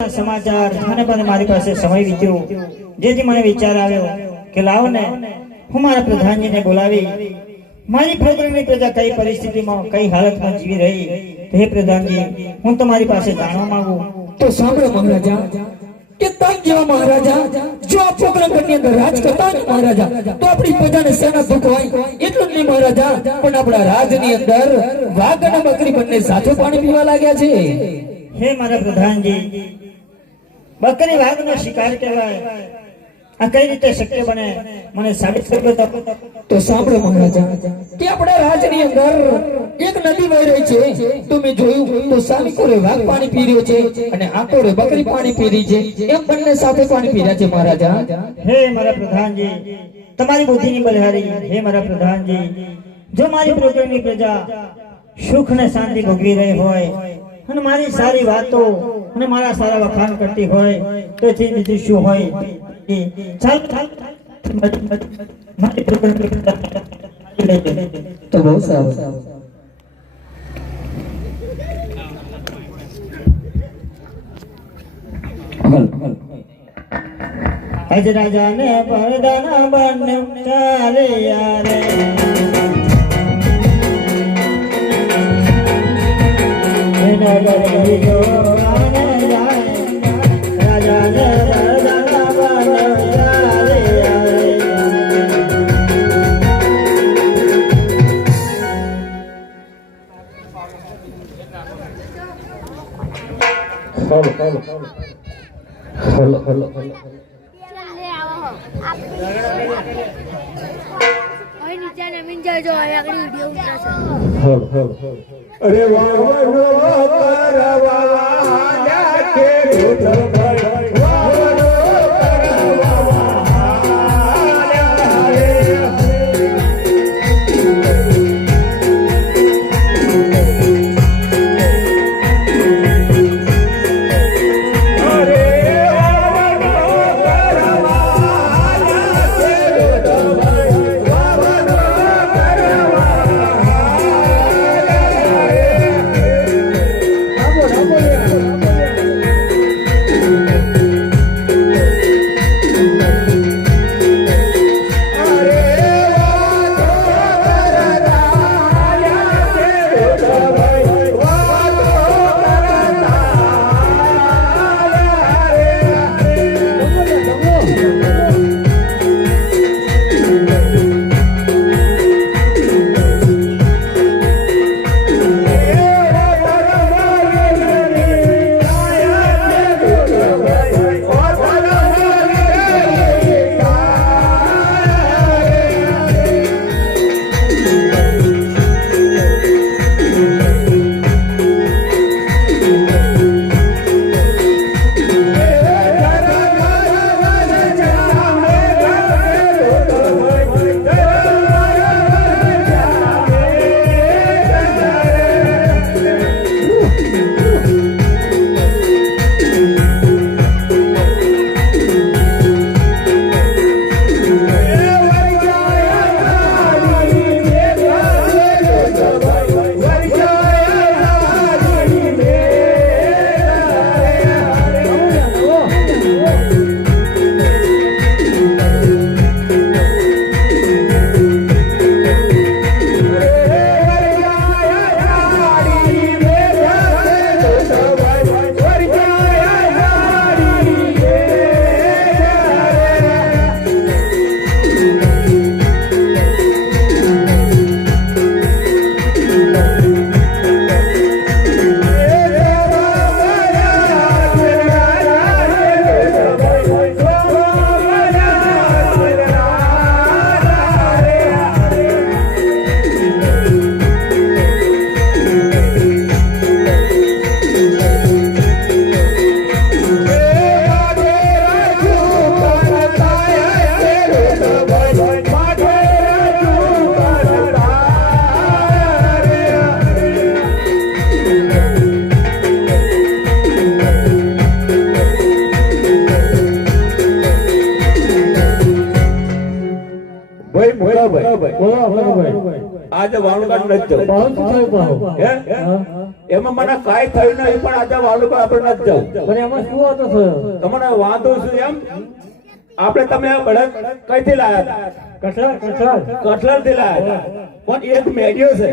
સમાચાર અને પણ મારી પાસે સમય વીત્યો જેથી મને વિચાર આવ્યો કે લાવો ને હું મારા પ્રધાનજીને બોલાવી મારી પ્રજાની પ્રજા કઈ પરિસ્થિતિમાં કઈ હાલતમાં જીવી રહી હે પ્રધાનજી હું તમારી પાસે જાણવા માંગુ તો સાંભળો મહારાજા કે તમ જેવા મહારાજા જો આ પોકરણગઢની અંદર રાજ કરતા ને મહારાજા તો આપણી પ્રજાને સેના દુઃખ હોય એટલું જ નહીં મહારાજા પણ આપણા રાજની અંદર વાઘ અને બકરી બંને સાથે પાણી પીવા લાગ્યા છે હે મારા પ્રધાનજી બકરી વાઘનો શિકાર કહેવાય આ કઈ રીતે શક્ય બને મને સાબિત કરી દો તો સાંભળો મહારાજા કે આપણા રાજની અંદર એક નદી વહી રહી છે તો મેં જોયું તો સામી કોરે વાઘ પાણી પી રહ્યો છે અને આ કોરે બકરી પાણી પી રહી છે એમ બંને સાથે પાણી પી રહ્યા છે મહારાજા હે મારા પ્રધાનજી તમારી બુદ્ધિની બલહારી હે મારા પ્રધાનજી જો મારી પ્રજાની પ્રજા સુખ ને શાંતિ ભોગવી રહી હોય અને મારી સારી વાતો અને મારા સારા વખાણ કરતી હોય તો એથી બીજું શું હોય ચાલ મારી પ્રજાની પ્રજા તો બહુ સારું અજ રાજા ને પરદાના બન ચાલે યારે નગર જો આને જાય રાજા ને પરદાના બન ચાલે યારે हेलो अरे ભાઈ આજે વાળું કાઢ નથી હે એમાં મને કાંઈ થયું નહીં, પણ આજે વાળું પર આપણે નથી જવું. પણ એમાં શું હતો સર? તમને વાંધો શું એમ? આપણે તમે બળદ કઈથી લાયા હતા? કઠલાલ થી લાયા હતા. પણ એક મેડિયો છે.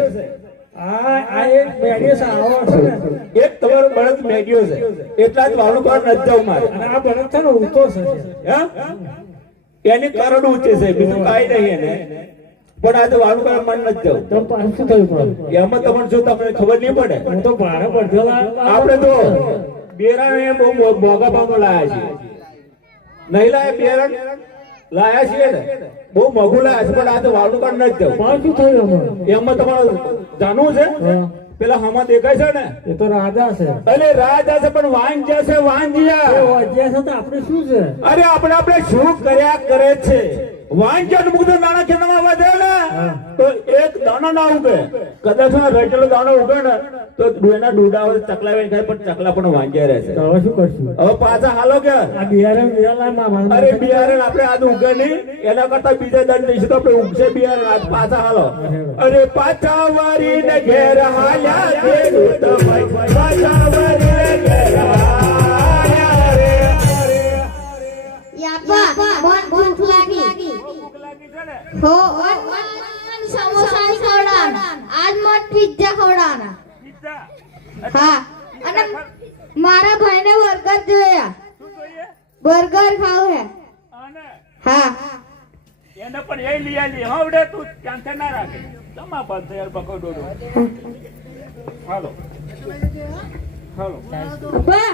એક તમારો બળદ મેડિયો છે, એટલા જ વાળું પર નથી જવું મારે. હે? એની કરોડ ઊંચી છે, બીજું કાંઈ નહીં એને. પણ આજે વાળું પર મન નથી જવું. એમાં તમને શું તમને ખબર નહીં પડે? આપણે તો બેરાને બહુ મોંઘા ભાવમાં લાયા છીએ. નહીં લાયા બેરણ લાયા છીએ ને, બહુ મોંઘું લાયા છે, પણ આજે વાળું પર નથી જવું. એમાં તમારે જાણવું છે? પેલા હમા દેખાય છે ને, એ તો રાજા છે. અરે રાજા છે, પણ વાંજ્યા છે, વાંજ્યા. આપણે શું છે? અરે આપણે શું કર્યા કરે છે? વાંજ્યા મુક્ત દાણા ખેતરમાં વધે ને તો એક દાણો ના ઉગે. કદાચ રેટેલો દાણો ઉગે ને તો એના ડૂડા હોય ચકલા વેણ ખાય, પણ ચકલા પણ વાંજ્યા રહેશે. હવે શું કરશું? હવે પાછા હાલો કે આ બિયારણ અરે બિયારણ આપણે આજ ઉગે નહીં, એના કરતા બીજા દંડ દઈશું તો આપણે ઉગશે બિયારણ. આજ પાછા હાલો. અરે પાછા વારીને ઘેર હાલ્યા ખેડૂત ભાઈ, પાછા વારીને ઘેર હાલ્યા રે. યાપા મન ભૂખ લાગી હો સમોસાની ખવડાવના આજ મન પિઝા ખવડાવના. હા, અને મારા ભાઈને બર્ગર જોયા. બર્ગર ખાવું હે. હા, એને પણ એ લઈ આલી. હવડે તું ટેન્શન ના રાખે. તમા પાસે યાર બકો ડોડો. હાલો હાલો. અબ્બા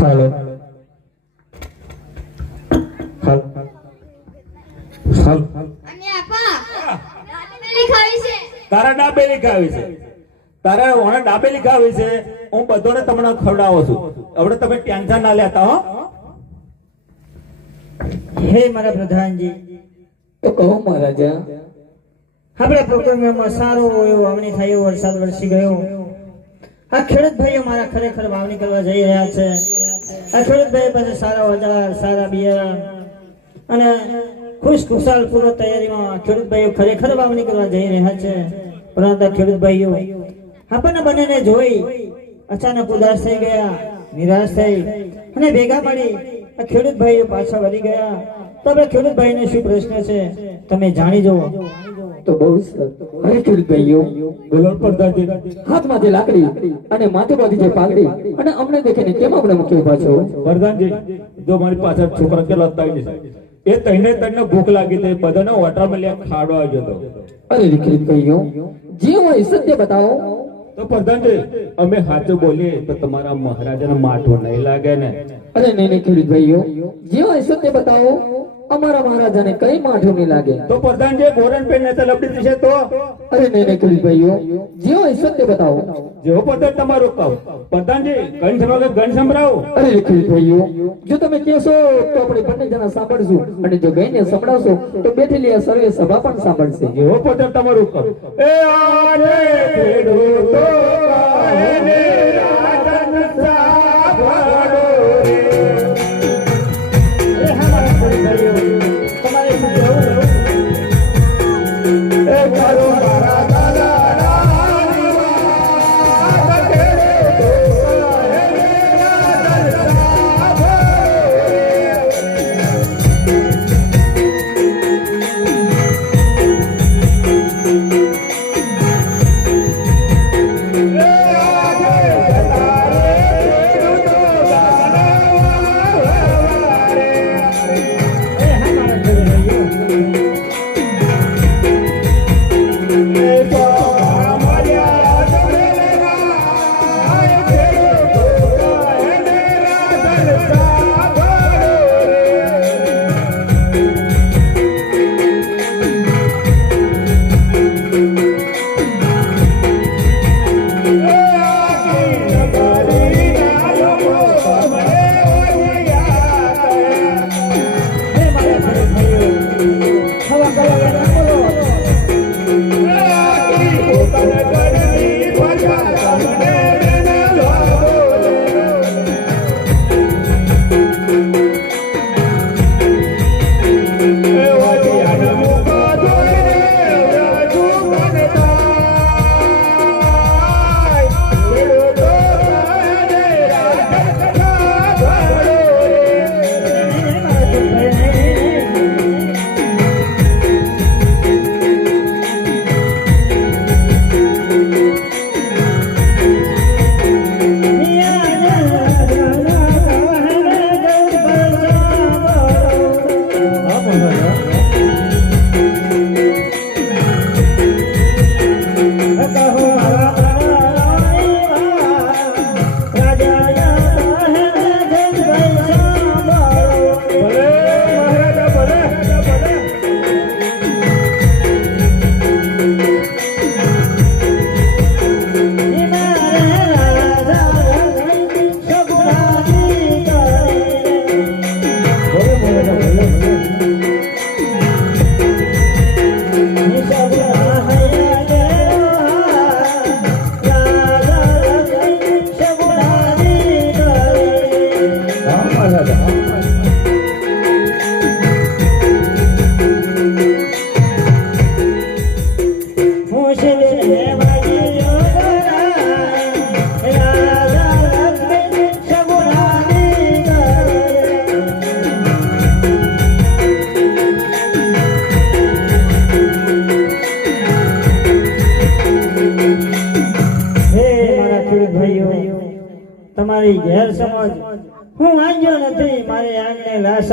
હાલો અને આપા દાબેલી ખાવી છે. તારા ડાબેલી ખાવી છે, તારા ઓણે ડાબેલી ખાવી છે. હું બધોને તમને ખવડાવું છું. હવે તમે ટેન્શન ના લેતા હો. હે મારા પ્રધાનજી, તો કહો મહારાજા. આપણા પ્રોગ્રામમાં સારો એવો વાવણી થયો, વરસાદ વરસી ગયો. આ ખેડૂત ભાઈઓ મારા ખરેખર વાવણી કરવા જઈ રહ્યા છે. આ ખેડૂત ભાઈ પાસે સારા ઓજાર, સારા બિયારણ અને ખુશખુશાલ પૂર્વ તૈયારીમાં ખેડૂત ભાઈઓ ખરેખર વાવણી કરવા જઈ રહ્યા છે. પરંતુ ખેડૂત ભાઈઓ આપણને બંનેને જોઈ અચાનક ઉદાસ થઈ ગયા, નિરાશ થઈ અને ભેગા મળી આ ખેડૂત ભાઈઓ પાછા વળી ગયા. તો આપણે ખેડૂત ભાઈને શું પ્રશ્ન છે તમે જાણી જુઓ. તો બહુ સરસ. હવે ખેડૂત ભાઈઓ, બોલો પ્રધાનજી. હાથમાંથી લાકડી અને માથે બાંધી છે પાઘડી અને અમને દેખીને કેમ આપણે મૂકી ઉભા છો? પ્રધાનજી, જો મારી પાછળ છોકરા કેટલા તૈન છે, એ તઈને ભૂખ લાગી હતી, બધાને હોટલમાં લે ખાડો આવ્યો હતો. અરે ખેડૂત ભાઈઓ, જે હોય સત્ય બતાવો. તો પ્રધાનજી, અમે સાચું બોલીએ તો તમારા મહારાજાને માઠું નહીં લાગે ને? અરે નહીં નહીં ખેડૂત ભાઈઓ, જે હોય સત્ય બતાવો. અમારા મહારાજાને કઈ માઠું નહીં લાગે. તો પ્રધાનજી ગોરન પેન નેતા લપડી દીશે તો? અરે નહીં નહીં ખેડૂત ભાઈઓ, જે હોય સત્ય બતાવો. જેવો પદ્ધત તમારું કહો. પ્રધાનજી ગણ સંભળાવો, ગણ સંભળાવો. અરે ખેડૂત ભાઈઓ, જો તમે કહેશો તો આપણે બંને જણા સાંભળશું, અને જો ગઈને સંભળાવશો તો બેઠેલી આ સર્વે સભા પણ સાંભળશે. જેવો પદ્ધત તમારું કહો. એ આને ખેડૂતો કહે ને રાજન સાંભળો રે. એ હા મારા ખેડૂત ભાઈઓ, તમારે શું કહેવું? એ મારો મારા દાદાની વાત ખેડૂતો કહે ને રાજન સાંભળો રે.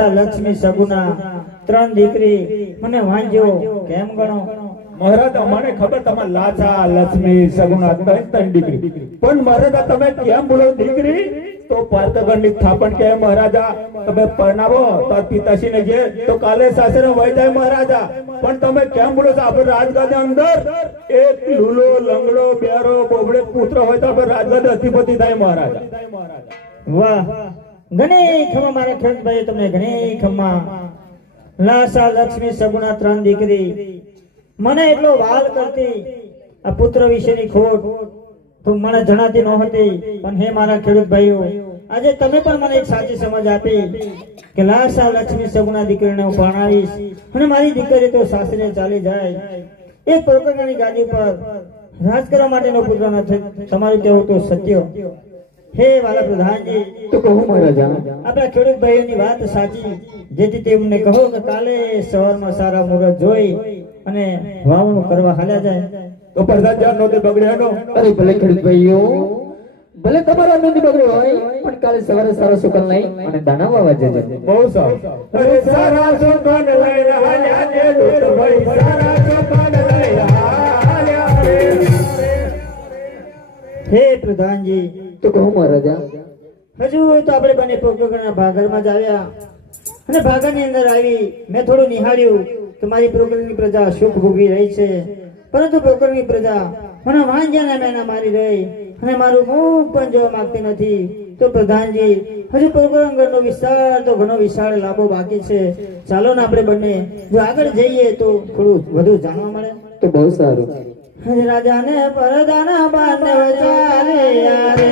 લાસા લક્ષ્મી સગુના ત્રણ દીકરી મને વાંજ્યો કેમ ગણો મહારાજ અમને ખબર તમારે લાચા લક્ષ્મી સગુણા ત્રણ દીકરી પણ મહારાજા તમે કેમ બોલો દીકરી તો પાર્થગણની થાપણ કે મહારાજા તમે પરણાવો તો પિતાશ્રીને ઘેર તો કાલે સાસરે વહી જાય મહારાજા પણ તમે કેમ બોલો છો આપણે રાજગાદી અંદર એક લૂલો લંગડો બેરો બોબડે પુત્ર હોય તો આપણે રાજગાદી અધિપતિ થાય મહારાજા વાહ ઘણી ખમા મારા ખેડૂતભાઈ તમને ઘણી ખમા લાસા લક્ષ્મી સગુણા ત્રણ દીકરી મને એટલો વાલ કરતી આ પુત્ર વિશેની ખોટ તો મને જણાતી નહોતી પણ હે મારા ખેડૂત ભાઈઓ આજે તમે પણ મને એક સાચી સમજ આપી કે લાસા લક્ષ્મી સગુણા દીકરીને હું પરણાવીશ અને મારી દીકરી તો સાસરે ચાલી જાય એક પ્રકરણની ગાદી પર રાજ કરવા માટેનો પુત્ર નથી તમારું કહેવું તો સત્ય હે વાલા પ્રધાનજી તો કહો મહારાજા આપણા ખેડૂત ભાઈઓની વાત સાચી જેથી તેમને કહો કે કાલે સવારમાં સારા મુહૂર્ત જોઈ અને વાવણું કરવા હાલ્યા જાય તો પ્રધાન જ્યાં નોંધે બગડ્યાનો અરે ભલે ખેડૂત ભાઈઓ ભલે તમારા નોંધી બગડ્યો હોય પણ કાલે સવારે સારો સુકલ લઈ અને દાણા વાવવા જજો બહુ સારું અરે સારા સુકન લઈને હાલ્યા જે દૂત ભાઈ સારા સુકન લઈને હાલ્યા હે પ્રધાનજી તો કહો મહારાજા હજુ તો આપણે બંને પોકરણના ભાગરમાં જ આવ્યા અને ભાગરની અંદર આવી મેં થોડું નિહાળ્યું કે મારી પોકરણની પ્રજા સુખ ભોગવી રહી છે પરંતુ પોકરણની પ્રજા મને વાંજ્યાના મેના મારી રહી અને મારું મુખ પણ જોવા માંગતી નથી તો પ્રધાનજી હજુ પોકરણગઢનો વિસ્તાર તો ઘણો વિશાળ લાંબો બાકી છે ચાલો ને આપણે બંને જો આગળ જઈએ તો થોડું વધુ જાણવા મળે તો બહુ સારું રાજાને પરદાના બાંધવ ચાલે યારે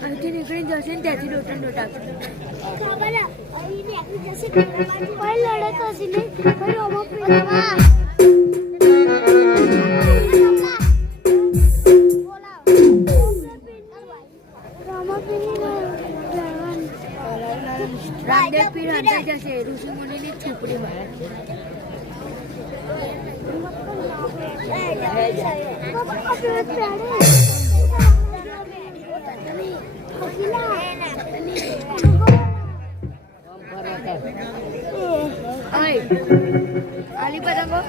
અહીંથી નીકળી જશે ને ત્યાંથી ડોટા ડોટા લડત હશે ને રામદેવ પીર અંદર જશે ઋષિ મુનિની ઝૂંપડીમાં આલી પતંગો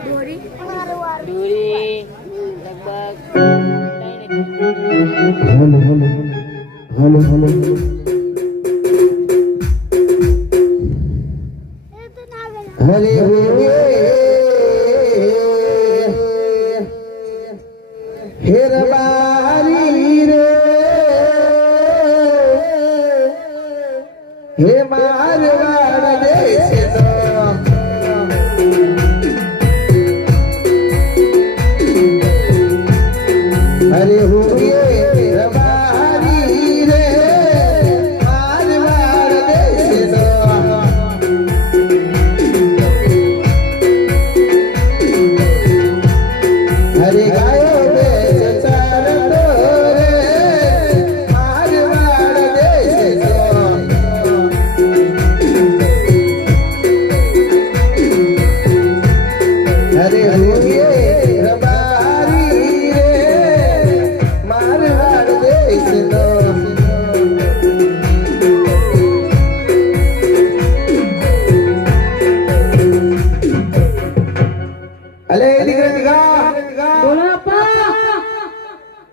દોરી હે મારવાડ દેશ હરે હોએ રબારી રે મારવાડ દેશ હરે ગાયો દેશ ચારતો રે મારવાડ દેશ હરે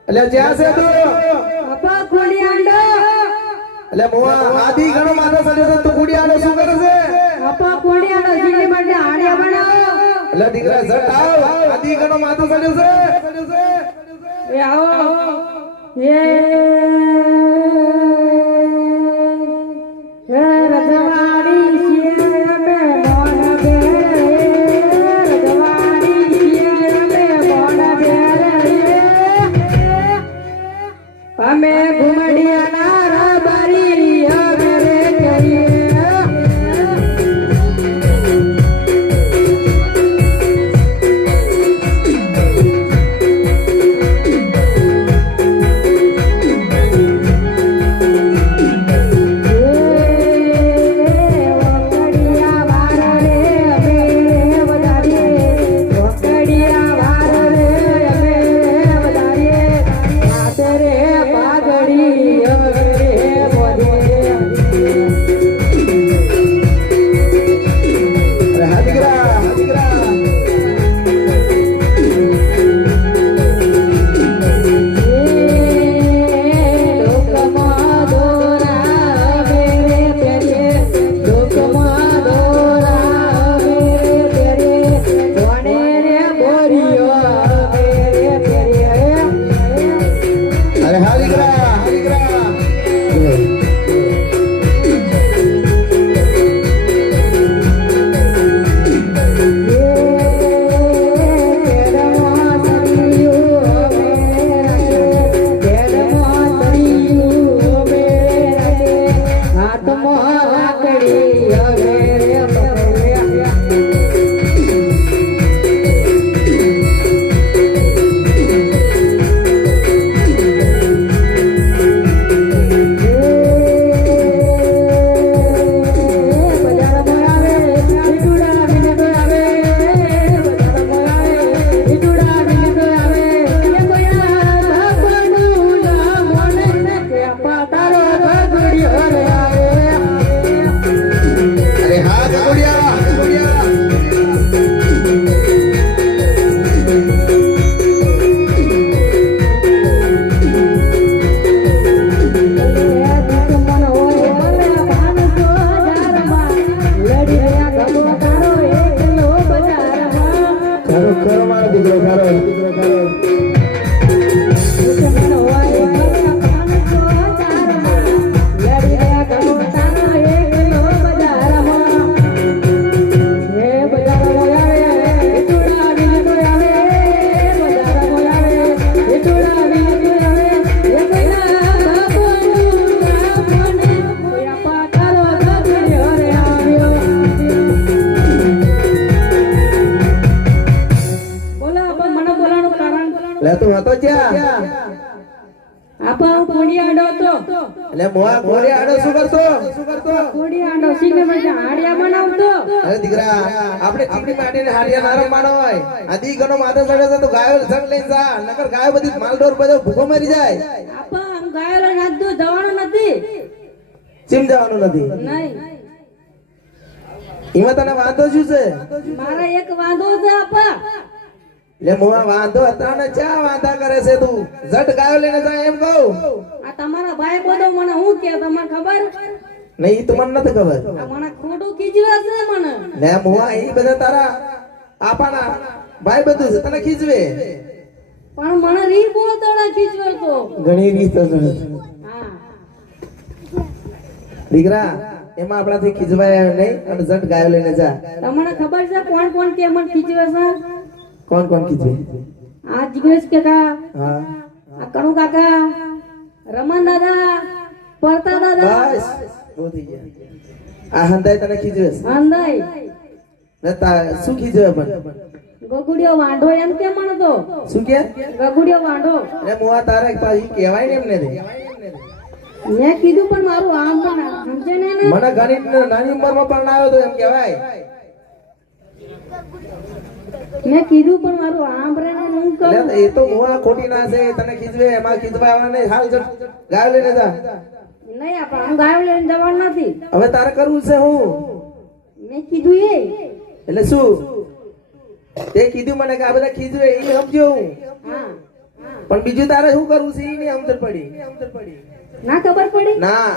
એટલે જ્યાં છે તું બાપા કુડિયાંડો એટલે મોવા આદિ ઘણો માથો સડ્યો છે તું કુડિયાનો શું કરે છે બાપા કુડિયાંડો જીને માટે આડિયા બનાવો એટલે દીકરા ઝટ આવ આદિ ઘણો માથો સડ્યો છે એ આવો એ રજવાડી શિયાળ મે મોન બેરે રજવાડી શિયાળ મે મોન બેરે અમે ઘુમડિયા ના રબારી અમે કરીએ અરે હા દીકરા લોકમાં દોરા મેરે તેરે લોકમાં દોરા મેરે તેરે વણે રે બોરિયો મેરે તેરે અરે હા દીકરા અરે હા કુડિયા ખરો ખરો મારો દીકરો ખરો લે તું હતો ક્યાં આપા કોડિયાડો તો એટલે મોવા કોડિયા આડો શું કરતો કોડિયાડો શીખે મને હાડિયા બનાવતો અરે દીકરા આપણે ચીકણી માટીને હાડિયા નારમ માનો હોય આદિ ઘણો માથે ચડે છે તો ગાયો સંગ લઈને જા નકર ગાયો બધી માલડોર બધો ભૂખો મરી જાય આપા આમ ગાયલો નાખતો જવાનું નથી ચીમ જવાનું નથી નહીં એમાં તને વાંધો શું છે મારા એક વાંધો છે આપા એટલે મોવા વાંધો હતા ચા વાંધા કરે છે તું ઝટ ગાયો લઈને જા એમ કહું આ તમારા ભાઈ બધો મને હું કે તમને ખબર નહીં ઈ તો મને નથી ખબર આ મને ખોટું ખીજવે છે મને લે મોવા ઈ બધા તારા આપાના ભાઈ બધું છે તને ખીજવે પણ મને રી બોલતોડા ખીજવે તો ઘણી રીત છે હા દીકરા એમાં આપણાથી ખીજવાય નહીં અને ઝટ ગાયો લઈને જા તમને ખબર છે કોણ કોણ કે મને ખીજવે છે કોણ કોણ ખીજવે આ જિગ્નેશ કાકા હા આ કણુ કાકા રમન દાદા પરતા દાદા બસ બહુ થઈ ગયા આ હંદાય તને ખીજવે છે અંદાઈ ને તા શું ખીજવે પણ ગગુડિયો વાંઢો એમ કે મને તો શું કે ગગુડિયો વાંઢો એ મોવા તારે પાછી કહેવાય ને એમને રે મેં કીધું પણ મારું આમ પણ સમજે ને એને? મને ઘણી નાની ઉંમરમાં પણ આવ્યો તો એમ કહેવાય મેં કીધું પણ મારું આમ રે ને હું કરું એટલે એ તો મોવા ખોટી ના છે તને ખીજવે એમાં ખીજવા આવવાને હાલ ઝટ ગાયો લઈને જા નહીં આપા હું ગાયો લઈને જવાનું નથી હવે તારે કરવું છે હું મેં કીધું એ એટલે શું તે કીધું મને કે આ બધા ખીજવે એ સમજ્યો હું હા પણ બીજું તારે શું કરવું છે ઈ નહીં સમજણ પડી ના ખબર પડી ના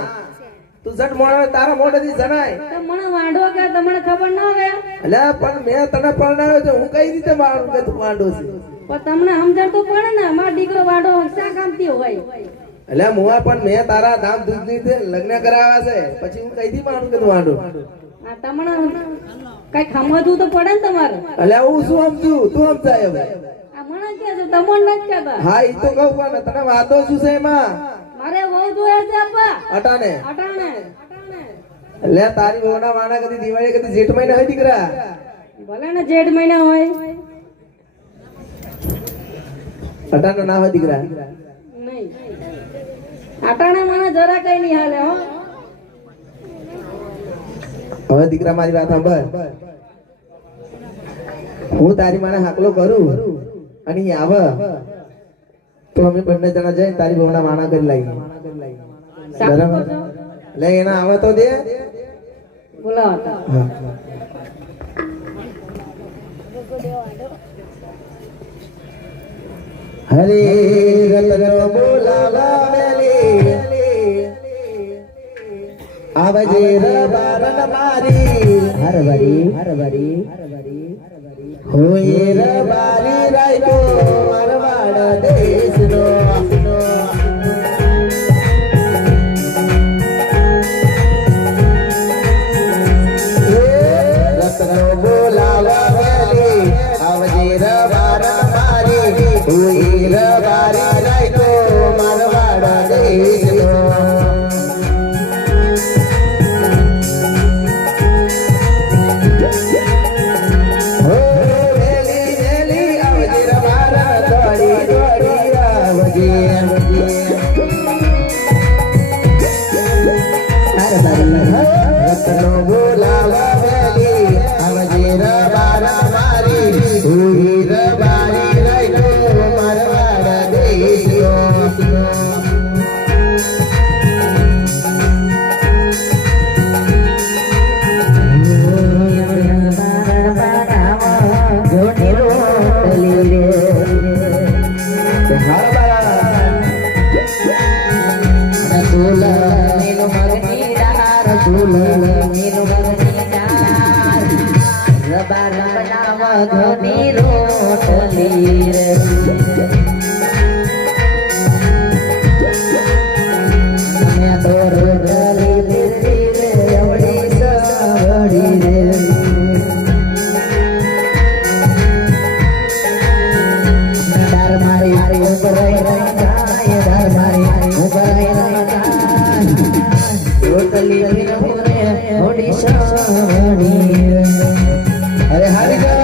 તું જટ મોડે તારા મોઢેથી જણાય તો મને વાંડો કે તમને ખબર ના આવે એટલે પણ મેં તને પરણાવ્યો છે હું કઈ રીતે મારું કે તું વાંડો છે પણ તમને સમજણ તો પડે ને મારો દીકરો વાંડો શા કામથી હોય એટલે મુઆ પણ મેં તારા ધામ દૂધ રીતે લગ્ન કરાવ્યા છે પછી હું કઈથી માનું કે તું વાંડો આ તમને કઈ સમજવું તો પડે ને તમારે એટલે હું શું સમજુ તું સમજાય હવે આ મને કે છે તમને નથી કહેતા હા ઈ તો કહું પણ તને વાતો શું છે એમાં મારે બહુ જોઈએ છે આપા અટાને અટાણે એટલે તારી વહુના વાણા કદી દિવાળી કદી જેઠ મહિના હોય દીકરા ભલે ને જેઠ મહિના હોય અટાને ના હોય દીકરા નહીં અટાણે મને જરા કઈ નહીં હાલે હો હવે દીકરા મારી વાત સાંભળ હું તારી માને હાકલો કરું અને ઈ આવે તો અમે બંને જણા જઈને તારી વહુના વાણા કરી લાવીએ બરાબર લે એના આવે તો દે બોલાવો હા. હરે રતન બોલાવા વેલી આવજે રબારન મારી હરબરી હોએ રબારી રાયતો મારવાડ દેશનો રતન બોલાવા વેલી આવજે રબારન મારી હોએ રબારી રાયતો મારવાડ દેશનો અરે હારી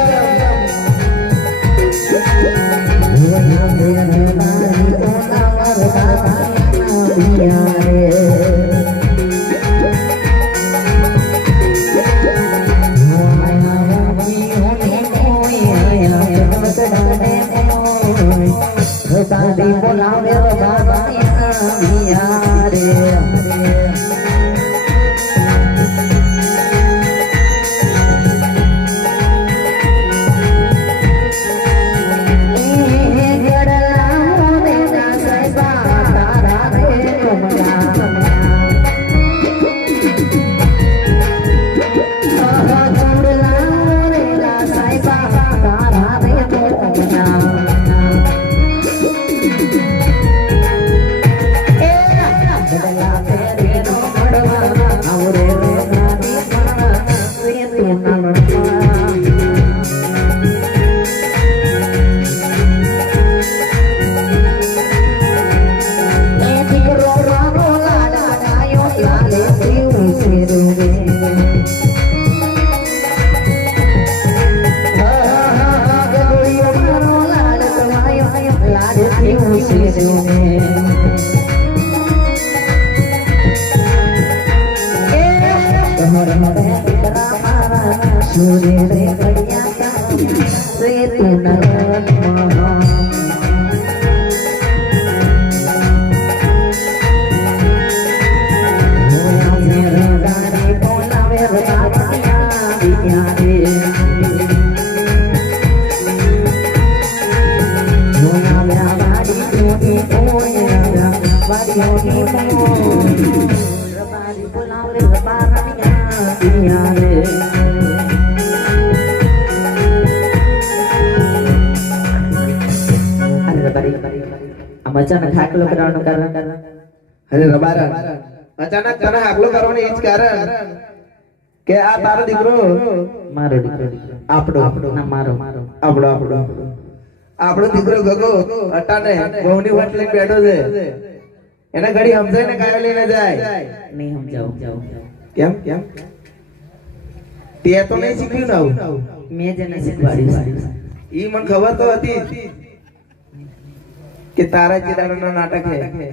અચાનક હાકલો કરવાનું કારણ અરે રબારા અચાનક તને હાકલો કરવાનું એ જ કારણ કે આ તારો દીકરો મારો દીકરો આપણો ના મારો મારો આપણો દીકરો ગગો અટાને બહુની વાટ લઈને બેઠો છે એને ઘડી સમજાય ને કાયો લઈને જાય નહીં સમજાવ કેમ કેમ તે તો નહીં શીખ્યું ને આવું મેં જ એને શીખવાડ્યું ઈ મને ખબર તો હતી કે તારા ચિરાનો નાટક છે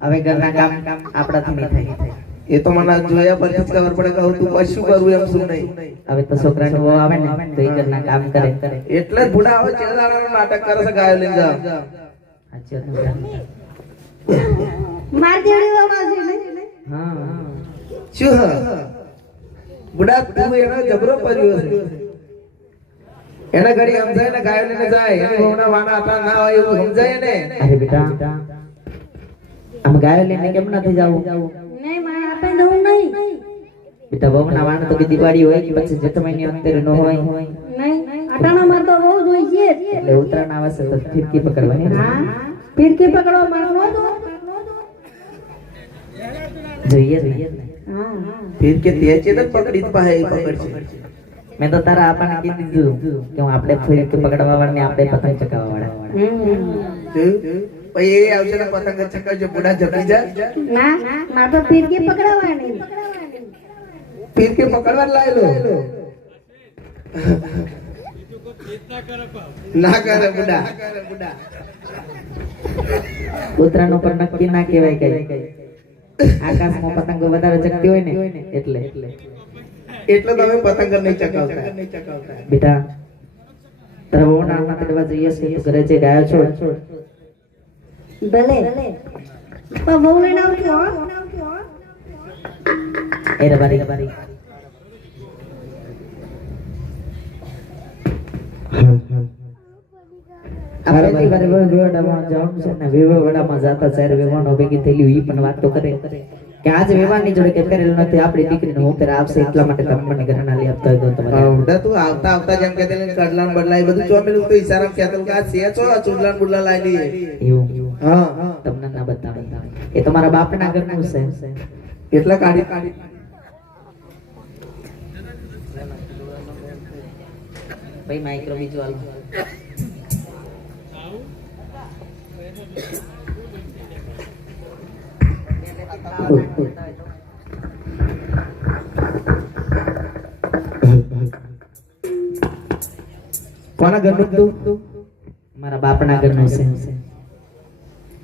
હવે ઘરના કામ આપણાથી નહીં થાય એ તો મને જોયા પરથી જ ખબર પડે કે હવે તું કશું કરવું એમ શું નહીં હવે તો છોકરાનો વહુ આવે ને તો એ ઘરના કામ કરે એટલે જ બુડા હવે ચિરાનો નાટક કરે છે ગાયો લઈને જાવ સાચી વાત ને? માર દેડી વાળા છે ને હા શું હ બુડા તું એનો જબરો કર્યો છે એને ઘડી સમજાય ને ગાયો લઈને જાય એને વહુના વાના આટલા ના હોય એવું સમજાય ને અરે બેટા આમ ગાયો લઈને કેમ નથી જવું નહીં મારે આપણે જવું નહીં બેટા વહુના વાણ તો દિવાળી હોય કે પછી જેઠ મહિની અંદર ન હોય નહીં અટાણા માર તો બહુ જોઈ છે એટલે ઉત્તરાયણ આવે છે તો ફિરકી પકડવાની ને? હા ફિરકી પકડવા માર નો જોઈએ જ ને. હા ફિર કે તે ચેતન પકડી પાહે પકડશે મેં તો તારા આપણને કીધું કે હું આપણે ફિરકી પકડવા વાળા ને આપણે પતંગ ચકાવવા વાળા પછી એ આવશે ને પતંગ ચકાવજો બુડા જપી જાય ના માર તો ફિરકી પકડવાની ફિર કે પકડવા લાયેલો ના કરે બુડા ઉત્તરાયણ ઉપર નક્કી ના કહેવાય કઈ આકાશમાં પતંગો વધારે ચકતી હોય ને એટલે એટલે તમે પતંગ નહીં ચકાવતા બેટા તારા બહુ નાના તેડવા જઈએ છે તું ઘરે જે ગાયો છો ભલે તો બહુ લઈને આવજો હો. એ રબારી આપણે વારે વિવાહમાં જવાનું છે ને વિવાહમાં જાતા ચાર વિવાહનો ભેગી થયેલી ઈ પણ વાત તો કરે કે આજ વિવાહની જોડે કે કરેલું નથી આપણી દીકરીને હું ફેર આપશે એટલા માટે તમે મને ઘરે ના લઈ આપતા હોય તો તમારે બુડા તું આવતા આવતા જેમ કે તેને કડલાન બદલાય બધું ચોમેલું તો ઈશારામાં કહેતો કે આ છે છો આ ચુડલાન બુડલા લાવી દઈએ એવું હા તમને ના બતાવે એ તમારા બાપના ઘરનું છે એટલા કાઢી ભાઈ માઇક્રો વિઝ્યુઅલ કોના ઘરનું તું મારા બાપના ઘરનું છે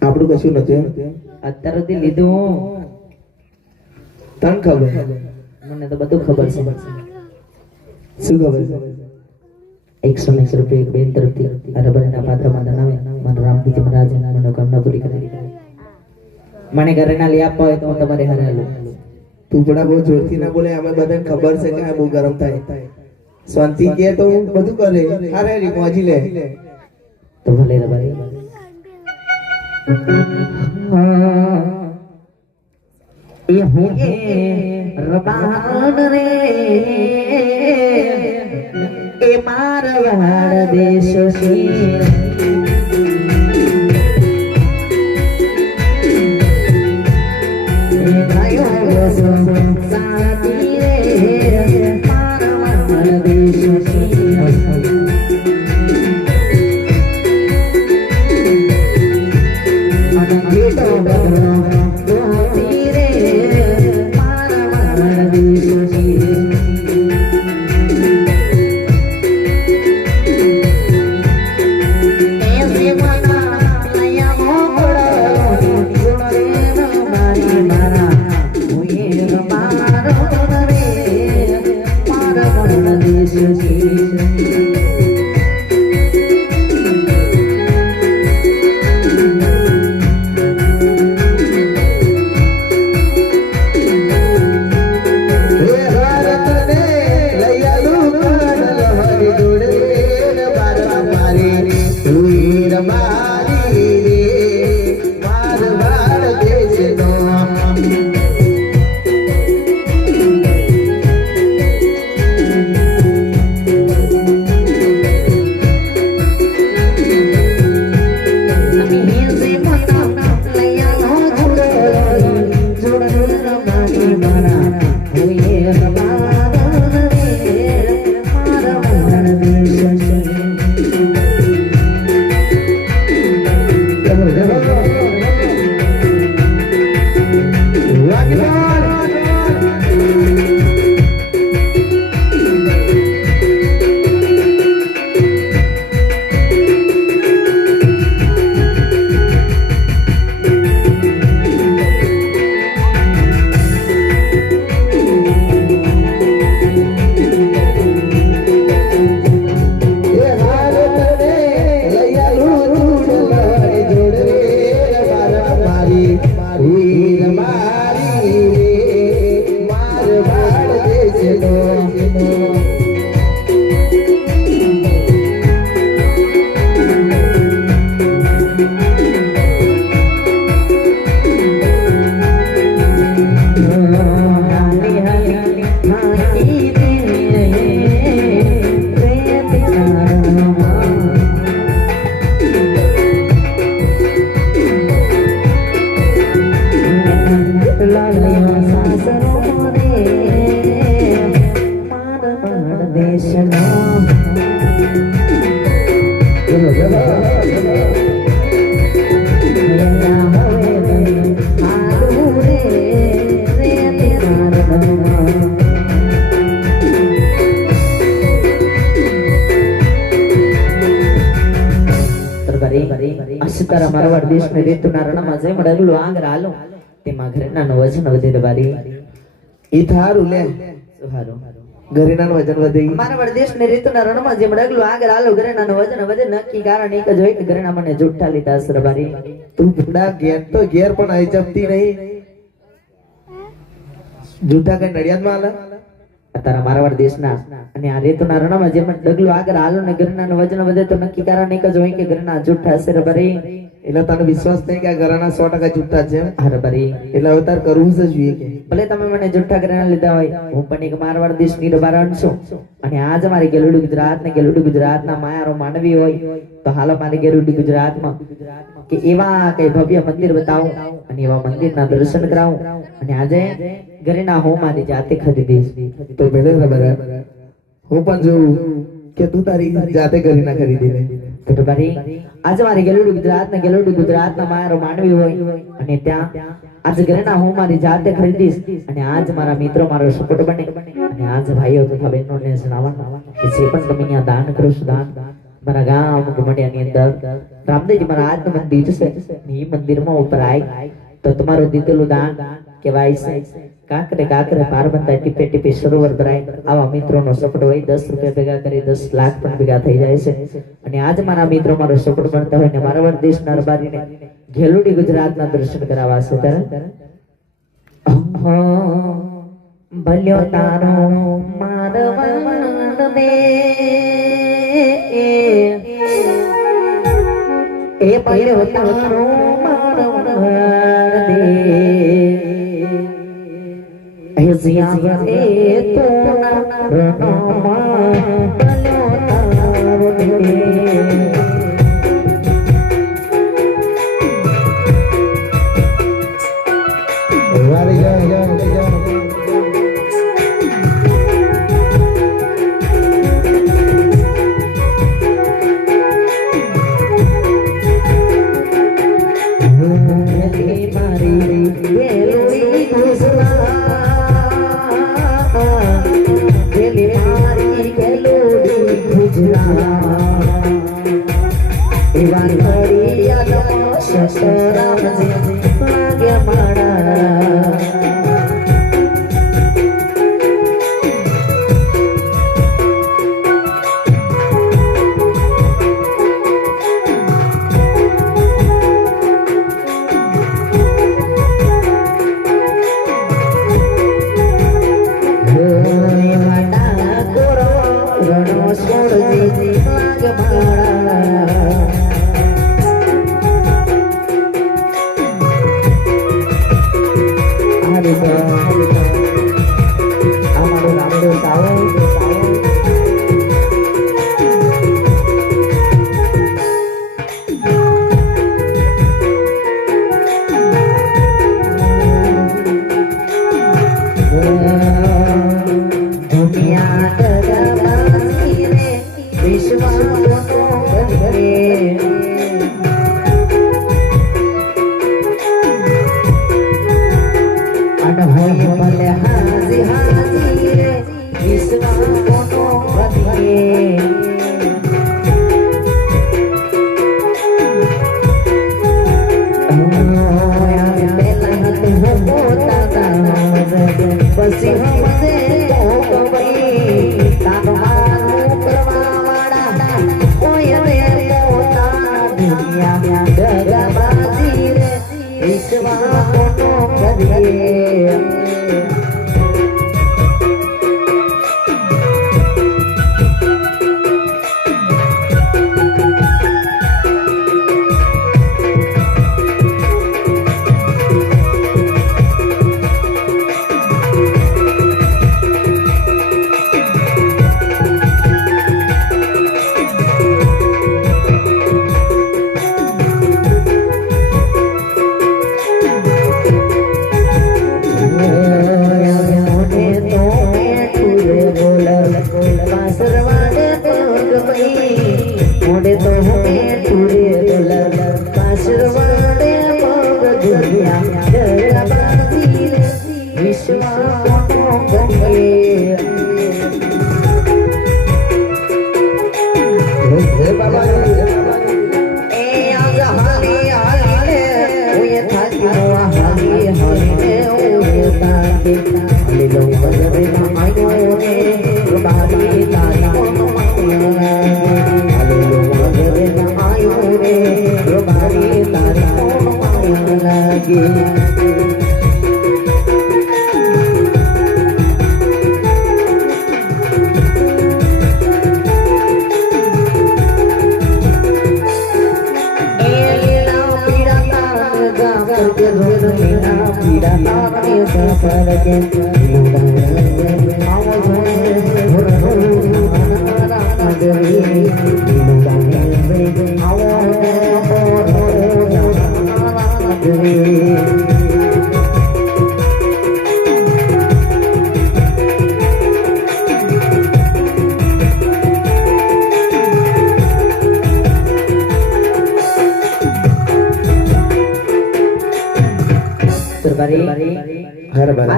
આપણું કશું નથી અત્યાર સુધી લીધું તને ખબર મને તો બધું ખબર છે શું ખબર છે 120 રૂપિયા એક બેન તરફથી રબરના પાત્રમાં ધનાવે મને રામજી મહારાજ મનોકામના પૂરી કરી મને ઘરે ના લઈ આપવા હોય તો હું તમારે હારે હાલું તું પણ બહુ જોરથી ના બોલે અમે બધાને ખબર છે કે આ બહુ ગરમ થાય શાંતિ કે તો બધું કરે અરે રી મોજી લે તો ભલે રબારી એ હું રબાન રે એ મારવાડ દેશ છે એ ગાયો સાથી રે મારવાડ દેશ છે અસતારા મારવાડ દેશને રેતુના રણમાં જઈ મળેલું આંગ રાલો તેમાં ઘરેના વજન વધે રે બારી ઈ થારું લે સુહારો ઘરેનાનું વજન વધે ઈ. મારવાડ દેશને રેતુના રણમાં જે મળેલું આંગ રાલો ઘરેના વજન વધે નક્કી કારણ એક જ હોય કે ઘરેના મને જુઠ્ઠા લીધા અસર બારી તું ભૂડા ઘેર તો ઘેર પણ આવી જમતી નહીં જૂઠા કઈ નડિયાદમાં આલા તારા મારવાડ દેશના અને આ રેતુના રણમાં જેમ ડગલું આગળ હાલો ને ઘરના વજન વધે તો નક્કી કારણ એક જ હોય કે ઘરના જુઠ્ઠા અસર બારી એટલે તને વિશ્વાસ નહીં કે આ ઘરના 100% જૂઠા છે એમ? હારે બારી એટલે અવતાર કરવું જ જોઈએ કે ભલે તમે મને જુઠ્ઠા કરીને લીધા હોય હું પણ એક મારવાડ દેશની રબારણ છું અને આજ મારી ગેલુડી ગુજરાત ને ગેલુડી ગુજરાતના માયારો માનવી હોય તો હાલો મારી ગેલુડી ગુજરાતમાં કે એવા કઈ ભવ્ય મંદિર બતાવું અને એવા મંદિરના દર્શન કરાવું અને આજે ઘરેના હું મારી જાતે ખરીદીશ તો ભલે બરાબર હું પણ જોઉં કે તું તારી જાતે કરી ના ખરીદી લે તો બારી આજે મારી ગેલુડી ગુજરાતના માયારો માનવી હોય અને ત્યાં આજ ઘરેના હું મારી જાતે ખરીદીશ અને આજ મારા મિત્રો મારો સપોર્ટ બને અને આજ ભાઈઓ તથા બહેનોને જણાવવાનું કે જે પણ તમે અહીંયા દાન કરો છો દાન મારા ગામ ગમડિયાની અંદર રામદેવજી મારા આજનું મંદિર છે અને એ મંદિરમાં ઉપરાય તો તમારું દીધેલું દાન કહેવાય છે કાંકરે પારબંધા ટીપે ટીપે સરોવર ભરાય આવા મિત્રોનો સપોર્ટ હોય 10 રૂપિયા ભેગા કરી 10 લાખ પણ ભેગા થઈ જાય છે અને આજ મારા મિત્રો મારો સપોર્ટ બનતા હોય ને મારા વર દેશના રબારીને ઘેલુડી ગુજરાતના દર્શન કરાવવા છે ત્યારે ભલ્યો તારો મારવાડ દે એ ભલ્યો તારો મારવાડ દે जिया रे तो ना रनमा भलो तारो दे વારે જા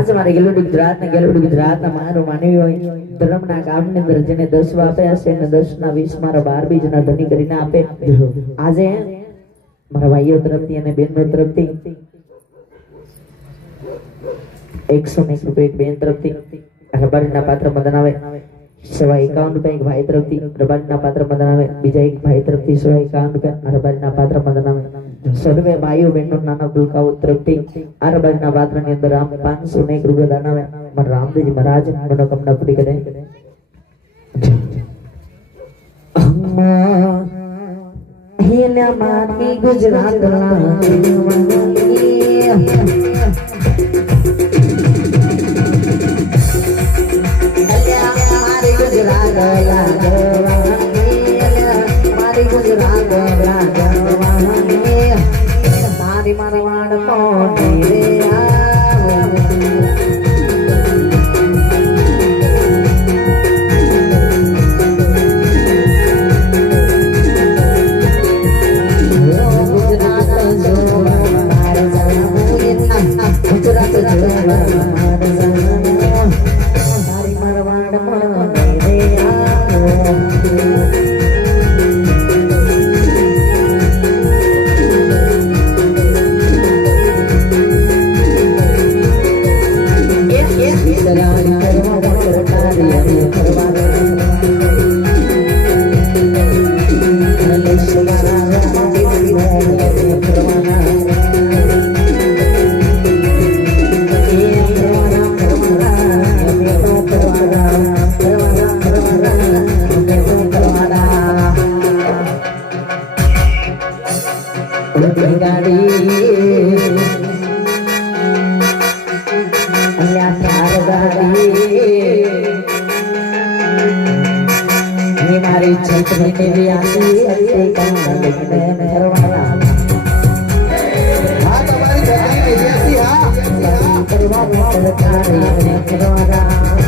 આજે મારે ગેલુડી ગુજરાતના મારો માનવી હોય ધર્મના કામની અંદર જેને 10 આપ્યા છે અને 10 ના 20 મારા 12 બીજના ધની કરીને આપે. આજે મારા ભાઈઓ તરફથી અને બહેનો તરફથી 101 રૂપિયા એક બેન તરફથી રબારીના પાત્ર મદન આવે. 51 રૂપિયા એક ભાઈ તરફથી રબારીના પાત્ર મદન આવે. બીજા એક ભાઈ તરફથી 51 રૂપિયા રબારીના પાત્ર મદન આવે. સર્વે ભાઈઓ બહેનો નાના ભૂલકાઓ તરફથી આ રબારીના પાત્રની અંદર આમ 501 રૂપિયા દાન આવે. મારા રામદેવજી મહારાજ મનોકામના પૂરી કરે. હેલા મારી ગુજરાતના મારી વાડ મોટી રે મારી છત્રી દેવી આસી અંતે કામ લઈને ફરવાના. હા તમારી છત્રી દેવી આસી હા ફરવાના.